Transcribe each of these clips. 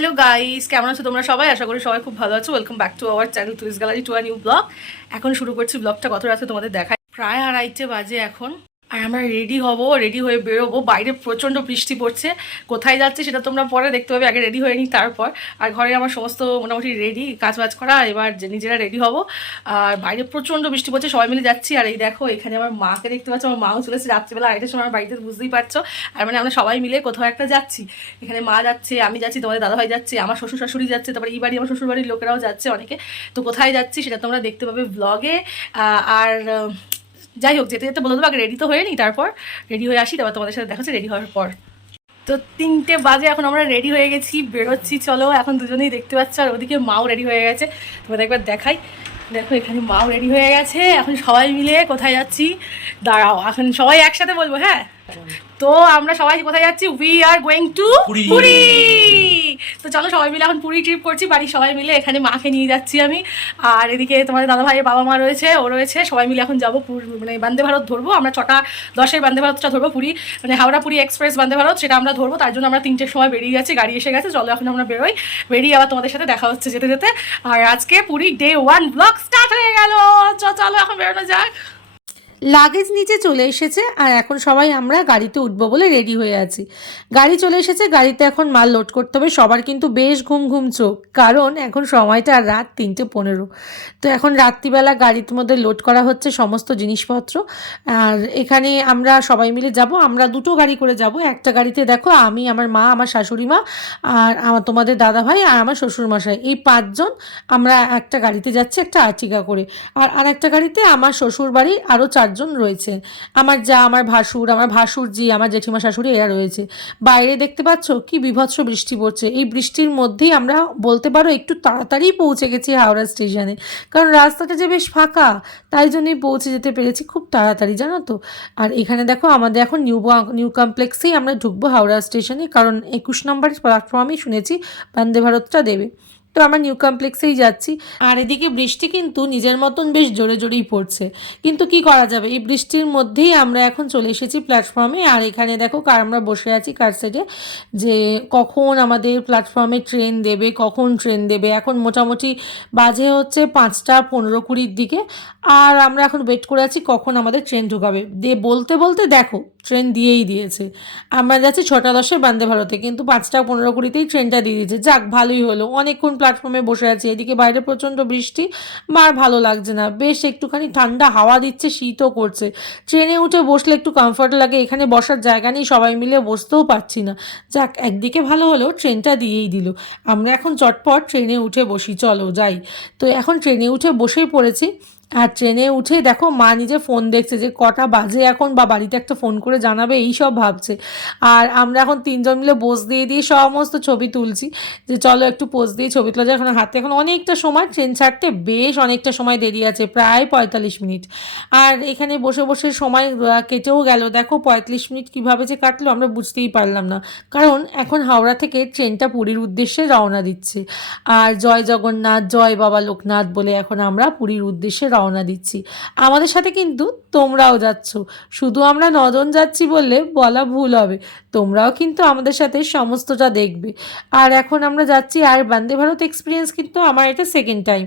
Hello guys, কেমন আছো তোমরা সবাই? আশা করি সবাই খুব ভালো আছো। Welcome back to our channel twice gallery to a new blog. এখন শুরু করছি ব্লগটা। কত রাতে তোমাদের দেখায়, প্রায় 2:30 বাজে এখন। আর আমরা রেডি হব, রেডি হয়ে বেরোবো। বাইরে প্রচণ্ড বৃষ্টি পড়ছে। কোথায় যাচ্ছি সেটা তোমরা পরে দেখতে পাবে, আগে রেডি হয়ে নিই তারপর। আর ঘরে আমার সমস্ত মোটামুটি রেডি, কাজ বাজ করা, এবার যে নিজেরা রেডি হব। আর বাইরে প্রচণ্ড বৃষ্টি পড়ছে, সবাই মিলে যাচ্ছি। আর এই দেখো এখানে আমার মাকে দেখতে পাচ্ছ, আমার মাও চলেছে রাত্রিবেলা 2:30টার সময় আমার বাড়িতে, বুঝতেই পারছো। আর মানে আমরা সবাই মিলে কোথাও একটা যাচ্ছি। এখানে মা যাচ্ছে, আমি যাচ্ছি, তোমাদের দাদাভাই যাচ্ছে, আমার শ্বশুর শাশুড়ি যাচ্ছে, তারপরে এই বাড়ি আমার শ্বশুর বাড়ির লোকেরাও যাচ্ছে অনেকে। তো কোথায় যাচ্ছি সেটা তোমরা দেখতে পাবে ব্লগে। আর যাই হোক, যেতে যেতে বলে দেবো, আগে রেডি তো হয়ে নিই, তারপর রেডি হয়ে আসি, তারপর তোমাদের সাথে দেখাচ্ছি রেডি হওয়ার পর। তো 3টে বাজে, এখন আমরা রেডি হয়ে গেছি, বেরোচ্ছি। চলো, এখন দুজনেই দেখতে পাচ্ছ। আর ওদিকে মাও রেডি হয়ে গেছে, তোমাদের একবার দেখাই। দেখো এখানে মাও রেডি হয়ে গেছে। এখন সবাই মিলে কোথায় যাচ্ছি দাঁড়াও, এখন সবাই একসাথে বলবো। হ্যাঁ, তো আমরা সবাই কোথায় যাচ্ছি? We are going to Puri. তো চলো, সবাই মিলে এখন পুরী ট্রিপ করছি, বাড়ির সবাই মিলে। এখানে মাকে নিয়ে যাচ্ছি আমি, আর এদিকে তোমাদের দাদা ভাইয়ের বাবা মা রয়েছে, ও রয়েছে। সবাই মিলে এখন যাবো মানে বন্দে ভারত ধরবো আমরা। 6:10 বন্দে ভারতটা ধরবো, পুরী মানে হাওড়া পুরী এক্সপ্রেস বন্দে ভারত, সেটা আমরা ধরবো। তার জন্য আমরা 3টের সময় বেরিয়ে যাচ্ছি, গাড়ি এসে গেছে। চলো এখন আমরা বেরোই, বেরিয়ে আবার তোমাদের সাথে দেখা হচ্ছে যেতে যেতে। আর আজকে পুরী ডে 1 ব্লগ স্টার্ট হয়ে গেল। চলো এখন বেরোনো যাক। লাগেজ নিচে চলে এসেছে আর এখন সবাই আমরা গাড়িতে উঠবো বলে রেডি হয়ে আছি। গাড়ি চলে এসেছে, গাড়িতে এখন মাল লোড করতে হবে। সবার কিন্তু বেশ ঘুম ঘুম চোখ, কারণ এখন সময়টা রাত 3:15। তো এখন রাত্রিবেলা গাড়ির মধ্যে লোড করা হচ্ছে সমস্ত জিনিসপত্র। আর এখানে আমরা সবাই মিলে যাব, আমরা 2টো গাড়ি করে যাব। একটা গাড়িতে দেখো আমি, আমার মা, আমার শাশুড়ি মা, আর আমার তোমাদের দাদাভাই আর আমার শ্বশুরমশাই, এই 5জন আমরা একটা গাড়িতে যাচ্ছি, একটা আর্টিকা করে। আর একটা গাড়িতে আমার শ্বশুর বাড়ির আরও 4জন রয়েছে, আমার যা, আমার ভাসুর, আমার ভাসুরজি, আমার জেঠিমা শাশুড়ি, এরা রয়েছে। বাইরে দেখতে পাচ্ছ কি বিভৎস বৃষ্টি পড়ছে। এই বৃষ্টির মধ্যেই আমরা বলতে পারো একটু তাড়াতাড়ি পৌঁছে গেছি হাওড়া স্টেশনে, কারণ রাস্তাটা যে বেশ ফাঁকা, তাই জন্যই পৌঁছে যেতে পেরেছি খুব তাড়াতাড়ি, জানো তো। আর এখানে দেখো আমাদের এখন নিউ কমপ্লেক্সেই আমরা ঢুকবো হাওড়া স্টেশনে, কারণ 21 নম্বর প্ল্যাটফর্মেই শুনেছি বন্দে ভারতটা দেবে। তো আমরা নিউ কমপ্লেক্সেই যাচ্ছি। আর এদিকে বৃষ্টি কিন্তু নিজের মতন বেশ জোরে জোরেই পড়ছে, কিন্তু কি করা যাবে, এই বৃষ্টির মধ্যেই আমরা এখন চলে এসেছি প্ল্যাটফর্মে। আর এখানে দেখো আমরা বসে আছি কার সাইডে, যে কখন আমাদের প্ল্যাটফর্মে ট্রেন দেবে, কখন ট্রেন দেবে। এখন মোটামুটি বাজে হচ্ছে 5:15-20 দিকে, আর আমরা এখন ওয়েট করে আছি কখন আমাদের ট্রেন ঢুকাবে। বলতে বলতে দেখো ট্রেন দিয়েই দিয়েছে। আমরা যাচ্ছি 6:10 বন্দে ভারতে, কিন্তু 5:15-20তেই ট্রেনটা দিয়ে দিয়েছে। যাক, ভালোই হলো, অনেকক্ষণ প্ল্যাটফর্মে বসে আছি। এদিকে বাইরে প্রচণ্ড বৃষ্টি, আর ভালো লাগছে না, বেশ একটুখানি ঠান্ডা হাওয়া দিচ্ছে, শীতও করছে। ট্রেনে উঠে বসলে একটু কমফর্ট লাগে, এখানে বসার জায়গা নেই, সবাই মিলে বসতেও পারছি না। যাক, একদিকে ভালো হলো ট্রেনটা দিয়েই দিল। আমরা এখন চটপট ট্রেনে উঠে বসি, চলো যাই। তো এখন ট্রেনে উঠে বসেই পড়েছি। আর ট্রেনে উঠে দেখো মা নিজে ফোন দেখছে যে কটা বাজে এখন, বা বাড়িতে একটা ফোন করে জানাবে, এই সব ভাবছে। আর আমরা এখন 3জন মিলে পোজ দিয়ে দিয়ে সমস্ত ছবি তুলছি, যে চলো একটু পোজ দিয়ে ছবি তোলা যায়। এখন হাতে এখন অনেকটা সময়, ট্রেন ছাড়তে বেশ অনেকটা সময় দেরি আছে, প্রায় 45 মিনিট। আর এখানে বসে বসে সময় কেটেও গেল। দেখো 45 মিনিট কীভাবে যে কাটলো আমরা বুঝতেই পারলাম না, কারণ এখন হাওড়া থেকে ট্রেনটা পুরীর উদ্দেশ্যে রওনা দিচ্ছে। আর জয় জগন্নাথ, জয় বাবা লোকনাথ বলে এখন আমরা পুরীর উদ্দেশ্যে রওনা দিচ্ছি। আমাদের সাথে কিন্তু তোমরাও যাচ্ছ, শুধু আমরা 9জন যাচ্ছি বললে বলা ভুল হবে, তোমরাও কিন্তু আমাদের সাথে সমস্তটা দেখবে। আর এখন আমরা যাচ্ছি, আর বন্দে ভারত এক্সপিরিয়েন্স কিন্তু আমার এটা সেকেন্ড টাইম।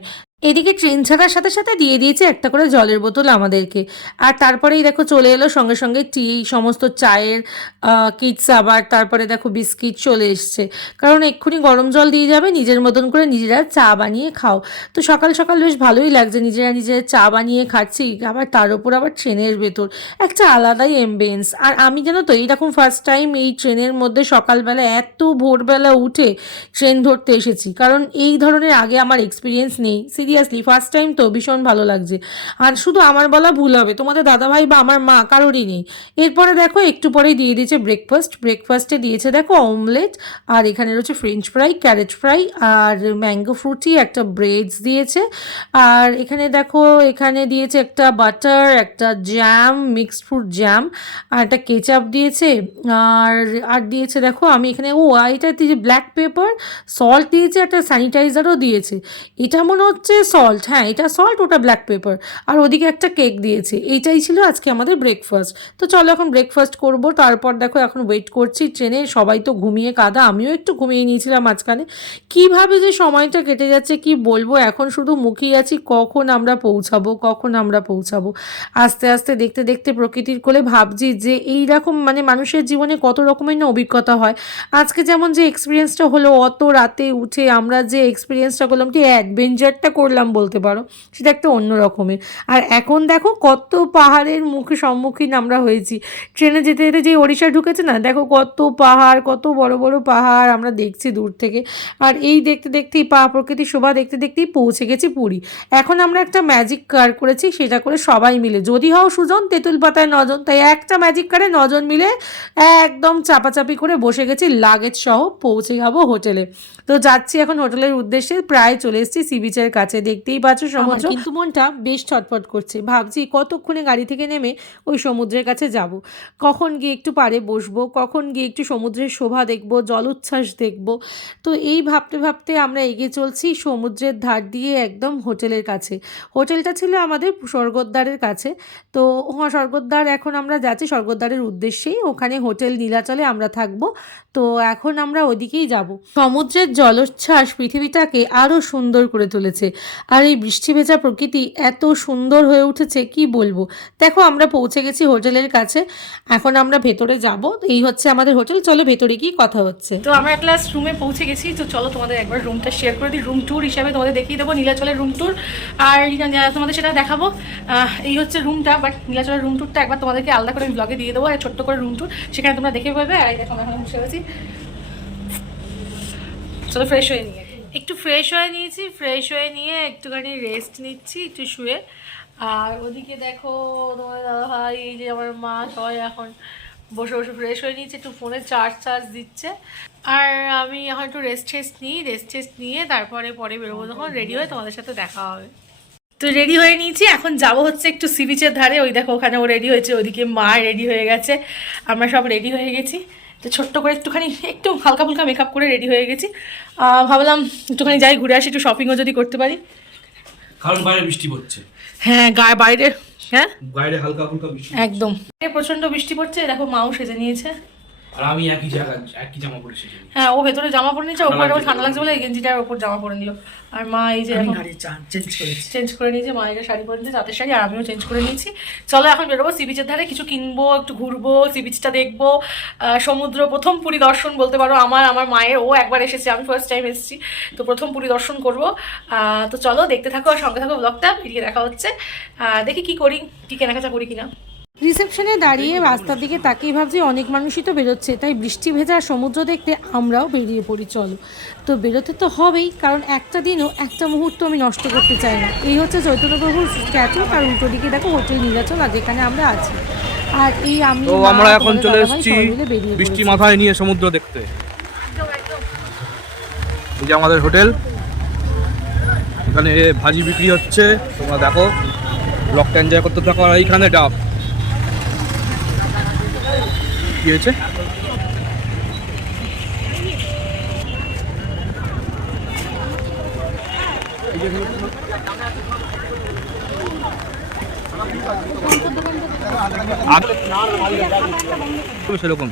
এদিকে ট্রেন ছাড়ার সাথে সাথে দিয়ে দিয়েছে একটা করে জলের বোতল আমাদেরকে। আর তারপরেই দেখো চলে এলো সঙ্গে সঙ্গে টি, সমস্ত চায়ের কিটস, আবার তারপরে দেখো বিস্কিট চলে এসছে, কারণ এক্ষুনি গরম জল দিয়ে যাবে, নিজের মতন করে নিজেরা চা বানিয়ে খাও। তো সকাল সকাল বেশ ভালোই লাগছে, নিজেরা নিজেরা চা বানিয়ে খাচ্ছি, আবার তার উপর আবার ট্রেনের ভেতর একটা আলাদাই এমবিয়েন্স। আর আমি জানো তো এইরকম ফার্স্ট টাইম এই ট্রেনের মধ্যে সকালবেলা এত ভোরবেলা উঠে ট্রেন ধরতে এসেছি, কারণ এই ধরনের আগে আমার এক্সপিরিয়েন্স নেই। সিরিয়াসলি ফার্স্ট টাইম, তো ভীষণ ভালো লাগছে। আর শুধু আমার বলা ভুল হবে, তোমাদের দাদাভাই বা আমার মা কারোরই নেই। এরপরে দেখো একটু পরেই দিয়ে দিয়েছে ব্রেকফাস্টে দিয়েছে দেখো অমলেট, আর এখানে রয়েছে ফ্রেঞ্চ ফ্রাই, ক্যারেট ফ্রাই, আর ম্যাঙ্গো ফ্রুটি, একটা ব্রেডস দিয়েছে। আর এখানে দেখো এখানে দিয়েছে একটা বাটার, একটা জ্যাম, মিক্সড ফ্রুট জ্যাম, আর একটা কেচাপ দিয়েছে। আর আর দিয়েছে দেখো, আমি এখানে এটা দিয়েছে ব্ল্যাক পেপার, সল্ট দিয়েছে, একটা স্যানিটাইজারও দিয়েছে। এটা মনে হচ্ছে সল্ট, হ্যাঁ এটা সল্ট, ওটা ব্ল্যাক পেপার, আর ওদিকে একটা কেক দিয়েছে। এইটাই ছিল আজকে আমাদের ব্রেকফাস্ট। তো চলো এখন ব্রেকফাস্ট করব, তারপর দেখো এখন ওয়েট করছি ট্রেনে। সবাই তো ঘুমিয়ে কাদা, আমিও একটু ঘুমিয়ে নিয়েছিলাম মাঝখানে। কীভাবে যে সময়টা কেটে যাচ্ছে কি বলবো, এখন শুধু মুখিয়ে আছি কখন আমরা পৌঁছাবো, কখন আমরা পৌঁছাবো। আস্তে আস্তে দেখতে দেখতে প্রকৃতির কোলে ভাবছি যে এইরকম মানে মানুষের জীবনে কত রকমের না অভিজ্ঞতা হয়। আজকে যেমন যে এক্সপিরিয়েন্সটা হলো, অত রাতে উঠে আমরা যে এক্সপিরিয়েন্সটা করলাম, কি অ্যাডভেঞ্চারটা করলাম বলতে পারো, সেটা একটা অন্য রকমের। আর এখন দেখো কত পাহাড়ের মুখে সম্মুখীন আমরা হয়েছি। ট্রেনে যেতে যেতে যে ওড়িশা ঢুকেছে না, দেখো কত পাহাড়, কত বড় বড় পাহাড় আমরা দেখছি দূর থেকে। আর এই দেখতে দেখতেই প্রকৃতির শোভা দেখতে দেখতেই পৌঁছে গেছি পুরী। এখন আমরা একটা ম্যাজিক কার করেছি, সেটা করে সবাই মিলে, যদি হও সুজন তেঁতুল পাতায় নজন, তাই একটা ম্যাজিক কারে নজন মিলে একদম চাপাচাপি করে বসে গেছি লাগেজ সহ, পৌঁছে যাবো হোটেলে। তো যাচ্ছি এখন হোটেলের উদ্দেশ্যে, প্রায় চলে এসেছি সি বিচের কাছে। দেখতেই পাচ্ছ সমুদ্র, কিন্তু মনটা বেশ ছটফট করছে। ভাবছি কতক্ষণে গাড়ি থেকে নেমে ওই সমুদ্রের কাছে যাব, কখন গিয়ে একটু পাড়ে বসবো, কখন গিয়ে একটু সমুদ্রের শোভা দেখবো, জলোচ্ছ্বাস দেখবো। তো এই ভাবতে ভাবতে আমরা এগিয়ে চলছি সমুদ্রের ধার দিয়ে একদম হোটেলের কাছে। হোটেলটা ছিল আমাদের স্বর্গদ্বারের কাছে। তো স্বর্গদ্বার, এখন আমরা যাচ্ছি স্বর্গদ্বারের উদ্দেশ্যেই, ওখানে হোটেল নীলাচলে আমরা থাকবো। তো এখন আমরা ওদিকেই যাব। সমুদ্রের জলোচ্ছ্বাস পৃথিবীটাকে আরও সুন্দর করে তুলেছে, আর এই বৃষ্টি ভেজা প্রকৃতি এত সুন্দর হয়ে উঠেছে কি বলবো। দেখো আমরা পৌঁছে গেছি হোটেলের কাছে, এখন আমরা ভেতরে যাব। এই হচ্ছে আমাদের হোটেল, চলো ভেতরে গিয়ে কথা হচ্ছে। তো আমরা একটা রুমে পৌঁছে গেছি। তো চলো তোমাদের একবার রুমটা শেয়ার করে দিই, রুম ট্যুর হিসাবে তোমাদের দেখিয়ে দেবো নীলাচলের রুম ট্যুর। আর তোমাদের সেটা দেখাবো। এই হচ্ছে রুমটা, বাট নীলাচলের রুম ট্যুরটা একবার তোমাদেরকে আলাদা করে আমি ব্লগে দিয়ে দেবো, আর ছোট্ট করে রুম ট্যুর, সেখানে তোমরা দেখে পাবে। আর দেখো আমরা এখন বসে গেছি, চলো ফ্রেশ হয়ে নিয়ে একটু ফ্রেশ হয়ে নিয়েছি, ফ্রেশ হয়ে নিয়ে একটুখানি রেস্ট নিচ্ছি একটু শুয়ে। আর ওদিকে দেখো তোমার দাদা ভাই, এই যে আমার মা, সবাই এখন বসে বসে ফ্রেশ হয়ে নিয়েছে, একটু ফোনে চার্জ দিচ্ছে। আর আমি এখন একটু রেস্ট নিয়ে তারপরে পরে বেরোবো, যখন রেডি হয়ে তোমাদের সাথে দেখা হবে। তো রেডি হয়ে নিয়েছি, এখন যাব হচ্ছে একটু সি বিচের ধারে। ওই দেখো ওখানে ও রেডি হয়েছে, ওইদিকে মা রেডি হয়ে গেছে, আমরা সব রেডি হয়ে গেছি। তো ছোট্ট করে একটুখানি একটু হালকা ফুলকা মেকআপ করে রেডি হয়ে গেছি। ভাবলাম একটুখানি যাই ঘুরে আসি, একটু শপিংও যদি করতে পারি, কারণ বাইরে বৃষ্টি পড়ছে। হ্যাঁ বাইরে, হ্যাঁ বাইরে হালকা ফুলকা বৃষ্টি একদম প্রচন্ড বৃষ্টি পড়ছে। দেখো মাও সেজে নিয়েছে, আর আমি একই জামা পরে এসেছি। হ্যাঁ ও ভেতরে জামা পরে নিয়েছে, ওপরে আবার ঠান্ডা লাগছে বলে এই গেঞ্জিটার ওপর জামা পরে নিল। আর মা এই যে এখন চেঞ্জ করে নিয়েছে, মা এটা শাড়ি পরে নিয়েছে, তাঁতের শাড়ি, আর আমিও চেঞ্জ করে নিয়েছি। চলো এখন বেরোবো সি বিচের ধারে, কিছু কিনবো, একটু ঘুরবো, সি বিচটা দেখবো। সমুদ্র প্রথম পরিদর্শন বলতে পারো আমার মায়ের, ও একবার এসেছে, আমি ফার্স্ট টাইম এসেছি, তো প্রথম পরিদর্শন করবো। তো চলো দেখতে থাকো আর সঙ্গে থাকো ব্লগটা, এদিকে দেখা হচ্ছে। দেখি কি করি, কি কেনাকাটা করি কিনা। রিসেপশনে দাঁড়িয়ে রাস্তার দিকে তাকিয়ে ভাবছি অনেক মানুষই তো বেরোচ্ছে, তাই বৃষ্টি ভেজা সমুদ্র দেখতে আমরাও বেরিয়ে পড়ি। চলো, তো বেরোতে তো হবেই, কারণ একটা দিনও একটা মুহূর্ত আমি নষ্ট করতে চাই না। এই হচ্ছে চৈতন্যপ্রভুর স্ট্যাচু, আর উল্টো দিকে দেখো হোটেল নীলাচল, আর যেখানে আমরা আছি। আর এই আমরা এখন চলে এসেছি বৃষ্টি মাথায় নিয়ে সমুদ্র দেখতে। এই যে আমাদের হোটেল, এখানে ভাজি বিক্রি হচ্ছে, তোমরা দেখো, ব্লগটা এনজয় করতে থাকো। আর এইখানে ডাব কি হয়েছে, সেরকম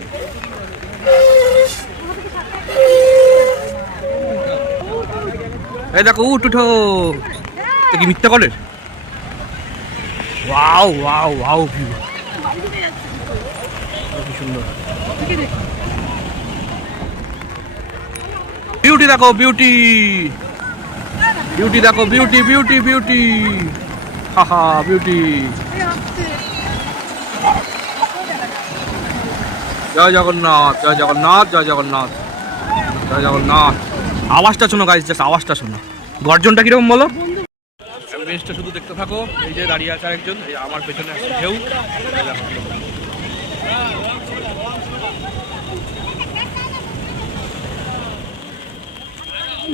এই দেখো উঠো, কি মিথ্যা কলের, ওয়াও ওয়াও ওয়াও, কি সুন্দর বিউটি দেখো, বিউটি দেখো, বিউটি, হাহা বিউটি। জয় জগন্নাথ, জয় জগন্নাথ, জয় জগন্নাথ, জয় জগন্নাথ। আওয়াজটা শোনো গাইস, জাস্ট আওয়াজটা শোনো, গর্জনটা কিরকম বলো। বেঞ্চটা শুধু দেখতে থাকো, এই যে দাঁড়িয়ে আছে আরেকজন, এই আমার পেছনে আছে ঢেউ।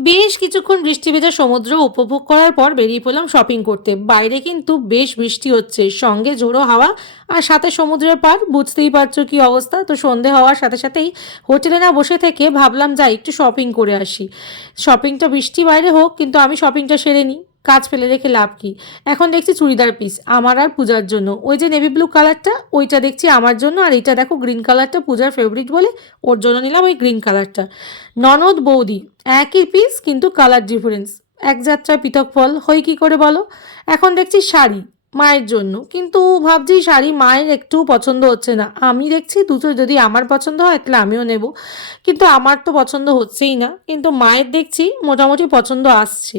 বেশ কিছুক্ষণ বৃষ্টি ভেজা সমুদ্র উপভোগ করার পর বেরিয়ে পড়লাম শপিং করতে। বাইরে কিন্তু বেশ বৃষ্টি হচ্ছে, সঙ্গে ঝোড়ো হাওয়া, আর সাথে সমুদ্রের পার, বুঝতেই পারছো কি অবস্থা। তো সন্ধে হওয়ার সাথে সাথেই হোটেলে না বসে থেকে ভাবলাম যাই একটু শপিং করে আসি। শপিংটা বৃষ্টি বাইরে হোক, কিন্তু আমি শপিংটা সেরে নিই, কাজ ফেলে রেখে লাভ কি। এখন দেখছি চুড়িদার পিস আমার আর পূজার জন্য, ওই যে নেভি ব্লু কালারটা ওইটা দেখছি আমার জন্য, আর এইটা দেখো গ্রিন কালারটা পূজার ফেভারিট বলে ওর জন্য নিলাম ওই গ্রিন কালারটা। ননদ বৌদি একই পিস কিন্তু কালার ডিফারেন্স, এক যাত্রায় পৃথক ফল হয় কি করে বলো। এখন দেখছি শাড়ি মায়ের জন্য, কিন্তু ভাবছি শাড়ি মায়ের একটু পছন্দ হচ্ছে না। আমি দেখছি দুটো যদি আমার পছন্দ হয় তাহলে আমিও নেব, কিন্তু আমার তো পছন্দ হচ্ছেই না, কিন্তু মায়ের দেখছি মোটামুটি পছন্দ আসছে।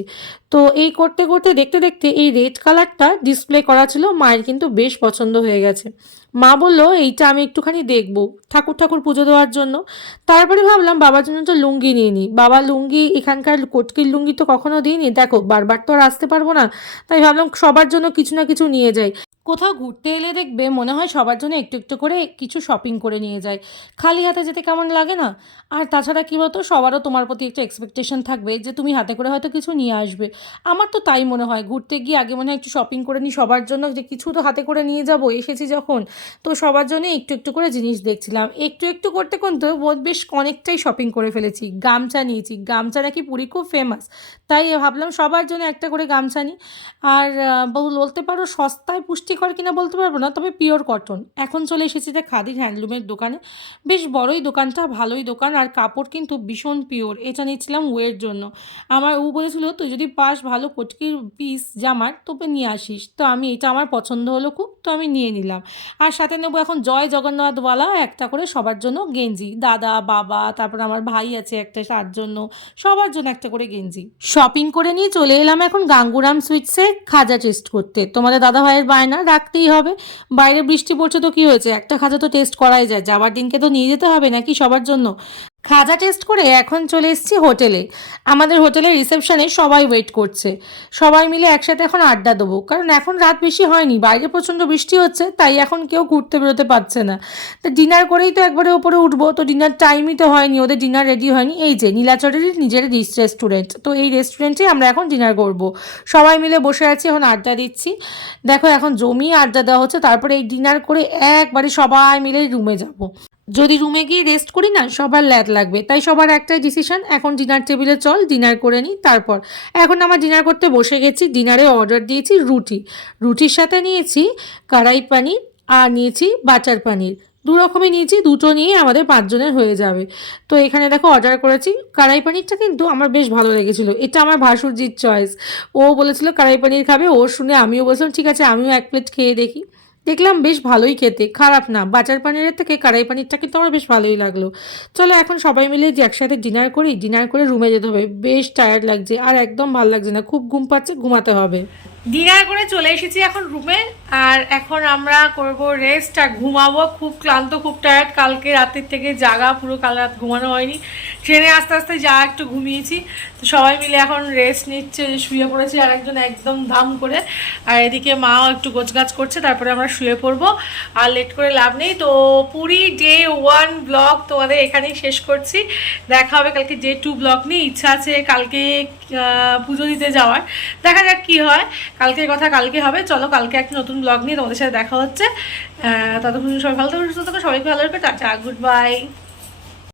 তো এই করতে করতে দেখতে দেখতে এই রেড কালারটা ডিসপ্লে করা ছিল, মায়ের কিন্তু বেশ পছন্দ হয়ে গেছে। মা বললো এইটা আমি একটুখানি দেখবো ঠাকুর ঠাকুর পুজো দেওয়ার জন্য। তারপরে ভাবলাম বাবার জন্য তো লুঙ্গি নিয়ে নিই, বাবা লুঙ্গি এখানকার কটকির লুঙ্গি তো কখনো দিইনি, দেখো বারবার তো আর আসতে পারবো না, তাই ভাবলাম সবার জন্য কিছু না কিছু নিয়ে যাই। কোথাও ঘুরতে এলে দেখবে মনে হয় সবার জন্য একটু একটু করে কিছু শপিং করে নিয়ে যায়, খালি হাতে যেতে কেমন লাগে না। আর তাছাড়া কী বলতো, সবারও তোমার প্রতি একটা এক্সপেকটেশন থাকবে যে তুমি হাতে করে হয়তো কিছু নিয়ে আসবে। আমার তো তাই মনে হয়, ঘুরতে গিয়ে আগে মনে হয় একটু শপিং করে নিই সবার জন্য, যে কিছু তো হাতে করে নিয়ে যাব এসেছি যখন। তো সবার জন্য একটু একটু করে জিনিস দেখছিলাম, একটু একটু করতে করতে বেশ অনেকটাই শপিং করে ফেলেছি। গামছা নিয়েছি, গামছা নাকি পুরী খুব ফেমাস, তাই ভাবলাম সবার জন্য একটা করে গামছা নিই। আর বলতে পারো সস্তায় পুষ্টিকর কিনা বলতে পারবো না, তবে পিওর কটন। এখন চলে এসেছি যে খাদির হ্যান্ডলুমের দোকানে, বেশ বড়ই দোকানটা, ভালোই দোকান, আর কাপড় কিন্তু ভীষণ পিওর। এটা নিচ্ছিলাম ওয়ের জন্য। আমার ও বলেছিল তুই যদি পাস ভালো কটকির পিস জামার তবে নিয়ে আসিস, তো আমি এটা আমার পছন্দ হলো খুব, তো আমি নিয়ে নিলাম। আর সাথে নেবো এখন জয় জগন্নাথওয়ালা একটা করে সবার জন্য গেঞ্জি, দাদা বাবা তারপর আমার ভাই আছে একটা, তার জন্য সবার জন্য একটা করে গেঞ্জি। শপিং করে নিয়ে চলে এলাম এখন গাঙ্গুরাম সুইটসে খাজা টেস্ট করতে। তোমাদের দাদা ভাইয়ের বায়না রাখতেই হবে, বাইরে বৃষ্টি পড়ছে তো কি হয়েছে, একটা খাজা তো টেস্ট করাই যায়, যাবার দিনকে তো নিয়ে যেতে হবে নাকি সবার জন্য। খাজা টেস্ট করে এখন চলে এসেছি হোটেলে। আমাদের হোটেলের রিসেপশনে সবাই ওয়েট করছে, সবাই মিলে একসাথে এখন আড্ডা দেবো, কারণ এখন রাত বেশি হয়নি, বাইরে প্রচণ্ড বৃষ্টি হচ্ছে, তাই এখন কেউ ঘুরতে বেরোতে পারছে না। তো ডিনার করেই তো একবারে ওপরে উঠবো, তো ডিনার টাইমই তো হয়নি, ওদের ডিনার রেডি হয়নি। এই যে নীলাচরেরই নিজের রেস্টুরেন্ট, তো এই রেস্টুরেন্টে আমরা এখন ডিনার করব। সবাই মিলে বসে আছি, এখন আড্ডা দিচ্ছি। দেখো এখন জমিয়ে আড্ডা দেওয়া হচ্ছে, তারপরে এই ডিনার করে একবারে সবাই মিলে রুমে যাব। যদি রুমে গিয়ে রেস্ট করি না সবার ল্যাদ লাগবে, তাই সবার একটাই ডিসিশন এখন ডিনার টেবিলে চল ডিনার করে নিই। তারপর এখন আমার ডিনার করতে বসে গেছি। ডিনারে অর্ডার দিয়েছি রুটি, রুটির সাথে নিয়েছি কড়াই পানির আর নিয়েছি বাটার পানির, দু রকমই নিয়েছি, দুটো নিয়ে আমাদের 5 জনের হয়ে যাবে। তো এখানে দেখো অর্ডার করেছি কড়াই পানিরটা, কিন্তু আমার বেশ ভালো লেগেছিলো, এটা আমার ভাসুরজির চয়েস। ও বলেছিল কড়াই পানির খাবে, ও শুনে আমিও বলছিলাম ঠিক আছে আমিও 1 প্লেট খেয়ে দেখি। দেখলাম বেশ ভালোই খেতে, খারাপ না, বাটার পানিরের থেকে কড়াই পানিরটা কিন্তু আমার বেশ ভালোই লাগলো। চলো এখন সবাই মিলে যে একসাথে ডিনার করি, ডিনার করে রুমে যেতে হবে, বেশ টায়ার্ড লাগছে আর একদম ভালো লাগছে না, খুব ঘুম পাচ্ছে, ঘুমাতে হবে। ডিনার করে চলে এসেছি এখন রুমে, আর এখন আমরা করব রেস্ট আর ঘুমাবো। খুব ক্লান্ত, খুব টায়ার্ড, কালকে রাতের থেকে জাগা, পুরো কাল রাত ঘুমানো হয়নি, ট্রেনে আস্তে আস্তে যা একটু ঘুমিয়েছি। তো সবাই মিলে এখন রেস্ট নিচ্ছে, শুয়ে পড়েছি আর একজন একদম ধাম করে, আর এদিকে মাও একটু গোছগাছ করছে, তারপরে আমরা শুয়ে পড়বো। আর লেট করে লাভ নেই। তো পুরী ডে 1 ব্লগ তোমাদের এখানেই শেষ করছি, দেখা হবে কালকে ডে 2 ব্লগ নিয়ে। ইচ্ছা আছে কালকে পুজো দিতে যাওয়ার, দেখা যাক কী হয়, কালকের কথা কালকে হবে। চলো কালকে একটা নতুন ব্লগ নিয়ে তোমাদের সাথে দেখা হচ্ছে। ততক্ষণ সবাই ভালো থাকো, সুস্থ থাকো, সবাইকে ভালো রাখবে, টাটা, গুড বাই।